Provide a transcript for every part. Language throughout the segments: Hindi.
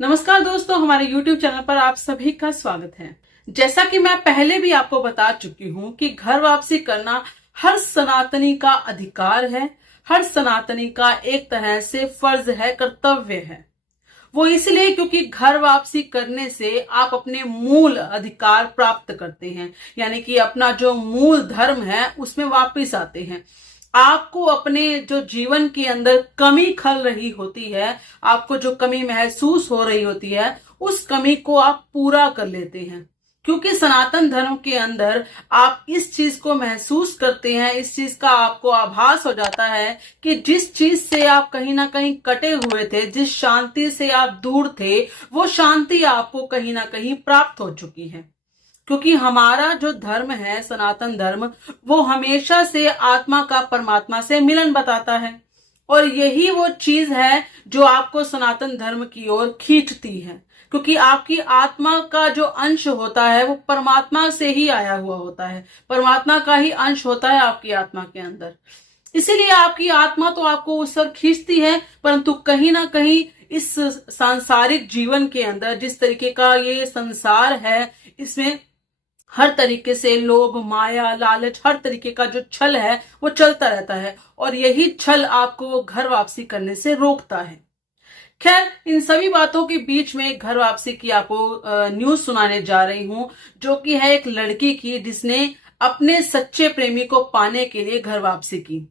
नमस्कार दोस्तों, हमारे YouTube चैनल पर आप सभी का स्वागत है। जैसा कि मैं पहले भी आपको बता चुकी हूं कि घर वापसी करना हर सनातनी का अधिकार है, हर सनातनी का एक तरह से फर्ज है, कर्तव्य है। वो इसलिए क्योंकि घर वापसी करने से आप अपने मूल अधिकार प्राप्त करते हैं, यानी कि अपना जो मूल धर्म है उसमें वापस आते हैं। आपको अपने जो जीवन के अंदर कमी खल रही होती है, आपको जो कमी महसूस हो रही होती है, उस कमी को आप पूरा कर लेते हैं। क्योंकि सनातन धर्म के अंदर आप इस चीज को महसूस करते हैं, इस चीज का आपको आभास हो जाता है कि जिस चीज से आप कहीं ना कहीं कटे हुए थे, जिस शांति से आप दूर थे, वो शांति आपको कहीं ना कहीं प्राप्त हो चुकी है। क्योंकि हमारा जो धर्म है, सनातन धर्म, वो हमेशा से आत्मा का परमात्मा से मिलन बताता है। और यही वो चीज है जो आपको सनातन धर्म की ओर खींचती है। क्योंकि आपकी आत्मा का जो अंश होता है वो परमात्मा से ही आया हुआ होता है, परमात्मा का ही अंश होता है आपकी आत्मा के अंदर। इसीलिए आपकी आत्मा तो आपको उस ओर खींचती है, परंतु कहीं ना कहीं इस सांसारिक जीवन के अंदर, जिस तरीके का ये संसार है, इसमें हर तरीके से लोभ, माया, लालच, हर तरीके का जो छल है वो चलता रहता है। और यही छल आपको घर वापसी करने से रोकता है। खैर, इन सभी बातों के बीच में घर वापसी की आपको न्यूज सुनाने जा रही हूं, जो कि है एक लड़की की, जिसने अपने सच्चे प्रेमी को पाने के लिए घर वापसी की।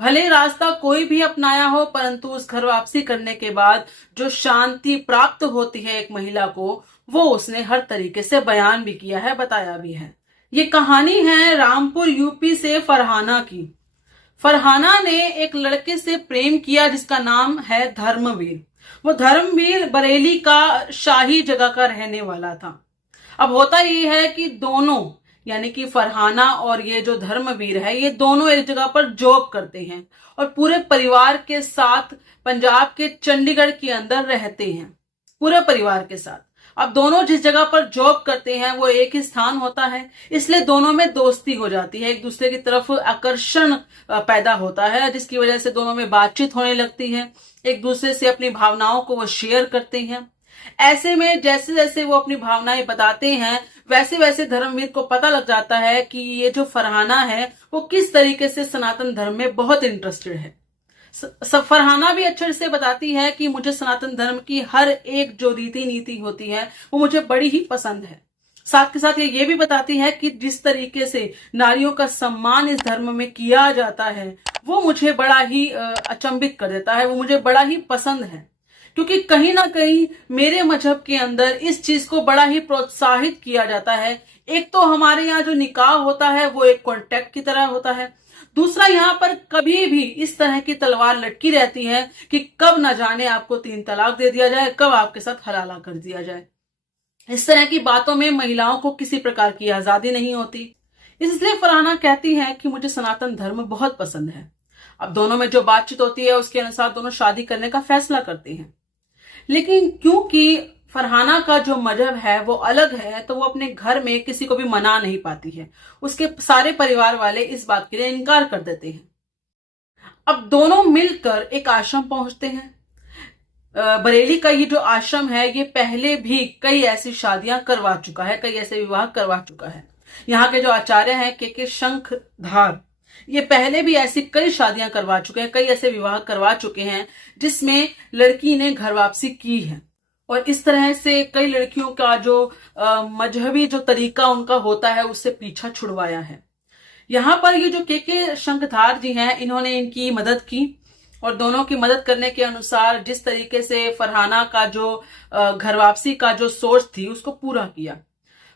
भले रास्ता कोई भी अपनाया हो, परंतु उस घर वापसी करने के बाद जो शांति प्राप्त होती है एक महिला को, वो उसने हर तरीके से बयान भी किया है, बताया भी है। ये कहानी है रामपुर यूपी से फरहाना की। फरहाना ने एक लड़के से प्रेम किया जिसका नाम है धर्मवीर। वो धर्मवीर बरेली का शाही जगह का रहने वाला था। अब होता ये है कि दोनों, यानी कि फरहाना और ये जो धर्मवीर है, ये दोनों एक जगह पर जॉब करते हैं और पूरे परिवार के साथ पंजाब के चंडीगढ़ के अंदर रहते हैं, पूरे परिवार के साथ। अब दोनों जिस जगह पर जॉब करते हैं वो एक ही स्थान होता है, इसलिए दोनों में दोस्ती हो जाती है, एक दूसरे की तरफ आकर्षण पैदा होता है, जिसकी वजह से दोनों में बातचीत होने लगती है, एक दूसरे से अपनी भावनाओं को वो शेयर करते हैं। ऐसे में जैसे जैसे वो अपनी भावनाएं बताते हैं, वैसे वैसे धर्मवीर को पता लग जाता है कि ये जो फरहाना है वो किस तरीके से सनातन धर्म में बहुत इंटरेस्टेड है। फरहाना भी अच्छे से बताती है कि मुझे सनातन धर्म की हर एक जो रीति नीति होती है वो मुझे बड़ी ही पसंद है। साथ के साथ ये भी बताती है कि जिस तरीके से नारियों का सम्मान इस धर्म में किया जाता है वो मुझे बड़ा ही अचंभित कर देता है, वो मुझे बड़ा ही पसंद है। क्योंकि कहीं ना कहीं मेरे मजहब के अंदर इस चीज को बड़ा ही प्रोत्साहित किया जाता है। एक तो हमारे यहाँ जो निकाह होता है वो एक कॉन्ट्रैक्ट की तरह होता है, दूसरा यहाँ पर कभी भी इस तरह की तलवार लटकी रहती है कि कब न जाने आपको 3 तलाक दे दिया जाए, कब आपके साथ हलाला कर दिया जाए। इस तरह की बातों में महिलाओं को किसी प्रकार की आजादी नहीं होती। इसलिए फरहाना कहती है कि मुझे सनातन धर्म बहुत पसंद है। अब दोनों में जो बातचीत होती है उसके अनुसार दोनों शादी करने का फैसला करते हैं। लेकिन क्योंकि फरहाना का जो मजहब है वो अलग है, तो वो अपने घर में किसी को भी मना नहीं पाती है। उसके सारे परिवार वाले इस बात के लिए इनकार कर देते हैं। अब दोनों मिलकर एक आश्रम पहुंचते हैं। बरेली का ये जो आश्रम है ये पहले भी कई ऐसी शादियां करवा चुका है, कई ऐसे विवाह करवा चुका है। यहाँ के जो आचार्य हैं के शंखधार, ये पहले भी ऐसी कई शादियां करवा चुके हैं, कई ऐसे विवाह करवा चुके हैं जिसमें लड़की ने घर वापसी की है। और इस तरह से कई लड़कियों का जो मजहबी जो तरीका उनका होता है उससे पीछा छुड़वाया है। यहाँ पर ये जो के शंखधार जी हैं, इन्होंने इनकी मदद की और दोनों की मदद करने के अनुसार जिस तरीके से फरहाना का जो घर वापसी का जो सोच थी उसको पूरा किया।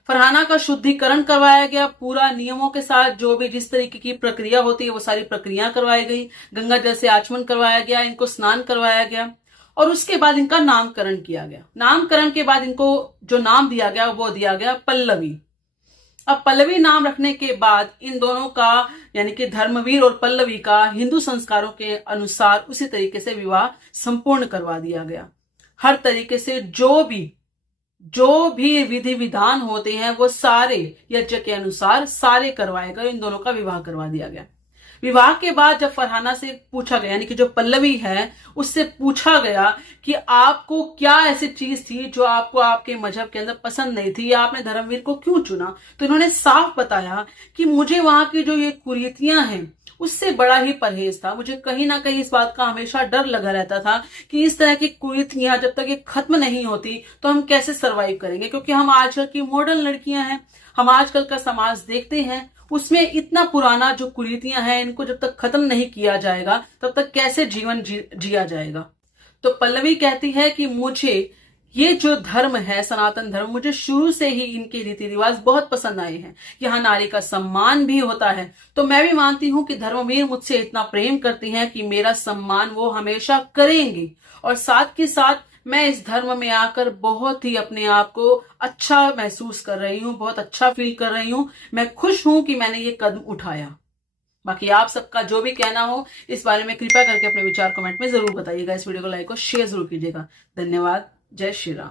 फरहाना का शुद्धिकरण करवाया गया पूरा नियमों के साथ, जो भी जिस तरीके की प्रक्रिया होती है वो सारी प्रक्रिया करवाई गई। गंगा जल से आचमन करवाया गया, इनको स्नान करवाया गया और उसके बाद इनका नामकरण किया गया। नामकरण के बाद इनको जो नाम दिया गया वो दिया गया पल्लवी। अब पल्लवी नाम रखने के बाद इन दोनों का, यानी कि धर्मवीर और पल्लवी का, हिंदू संस्कारों के अनुसार उसी तरीके से विवाह संपूर्ण करवा दिया गया। हर तरीके से जो भी विधि विधान होते हैं वो सारे यज्ञ के अनुसार सारे करवाए गए, इन दोनों का विवाह करवा दिया गया। विवाह के बाद जब फरहाना से पूछा गया, यानी कि जो पल्लवी है उससे पूछा गया कि आपको क्या ऐसी चीज थी जो आपको आपके मजहब के अंदर पसंद नहीं थी या आपने धर्मवीर को क्यों चुना, तो इन्होंने साफ बताया कि मुझे वहां की जो ये कुरीतियां हैं उससे बड़ा ही परहेज था। मुझे कहीं ना कहीं इस बात का हमेशा डर लगा रहता था कि इस तरह की कुरीतियां जब तक ये खत्म नहीं होती तो हम कैसे सरवाइव करेंगे, क्योंकि हम आजकल की मॉडर्न लड़कियां हैं, हम आजकल का समाज देखते हैं, उसमें इतना पुराना जो कुरीतियां हैं इनको जब तक खत्म नहीं किया जाएगा तब तक कैसे जीवन जिया जाएगा। तो पल्लवी कहती है कि मुझे ये जो धर्म है सनातन धर्म, मुझे शुरू से ही इनके रीति रिवाज बहुत पसंद आए हैं। यहाँ नारी का सम्मान भी होता है, तो मैं भी मानती हूँ कि धर्मवीर मुझसे इतना प्रेम करती हैं कि मेरा सम्मान वो हमेशा करेंगी। और साथ के साथ मैं इस धर्म में आकर बहुत ही अपने आप को अच्छा महसूस कर रही हूँ, बहुत अच्छा फील कर रही हूँ। मैं खुश हूं कि मैंने ये कदम उठाया। बाकी आप सबका जो भी कहना हो इस बारे में कृपया करके अपने विचार कमेंट में जरूर बताइएगा। इस वीडियो को लाइक और शेयर जरूर कीजिएगा। धन्यवाद। जय श्री राम।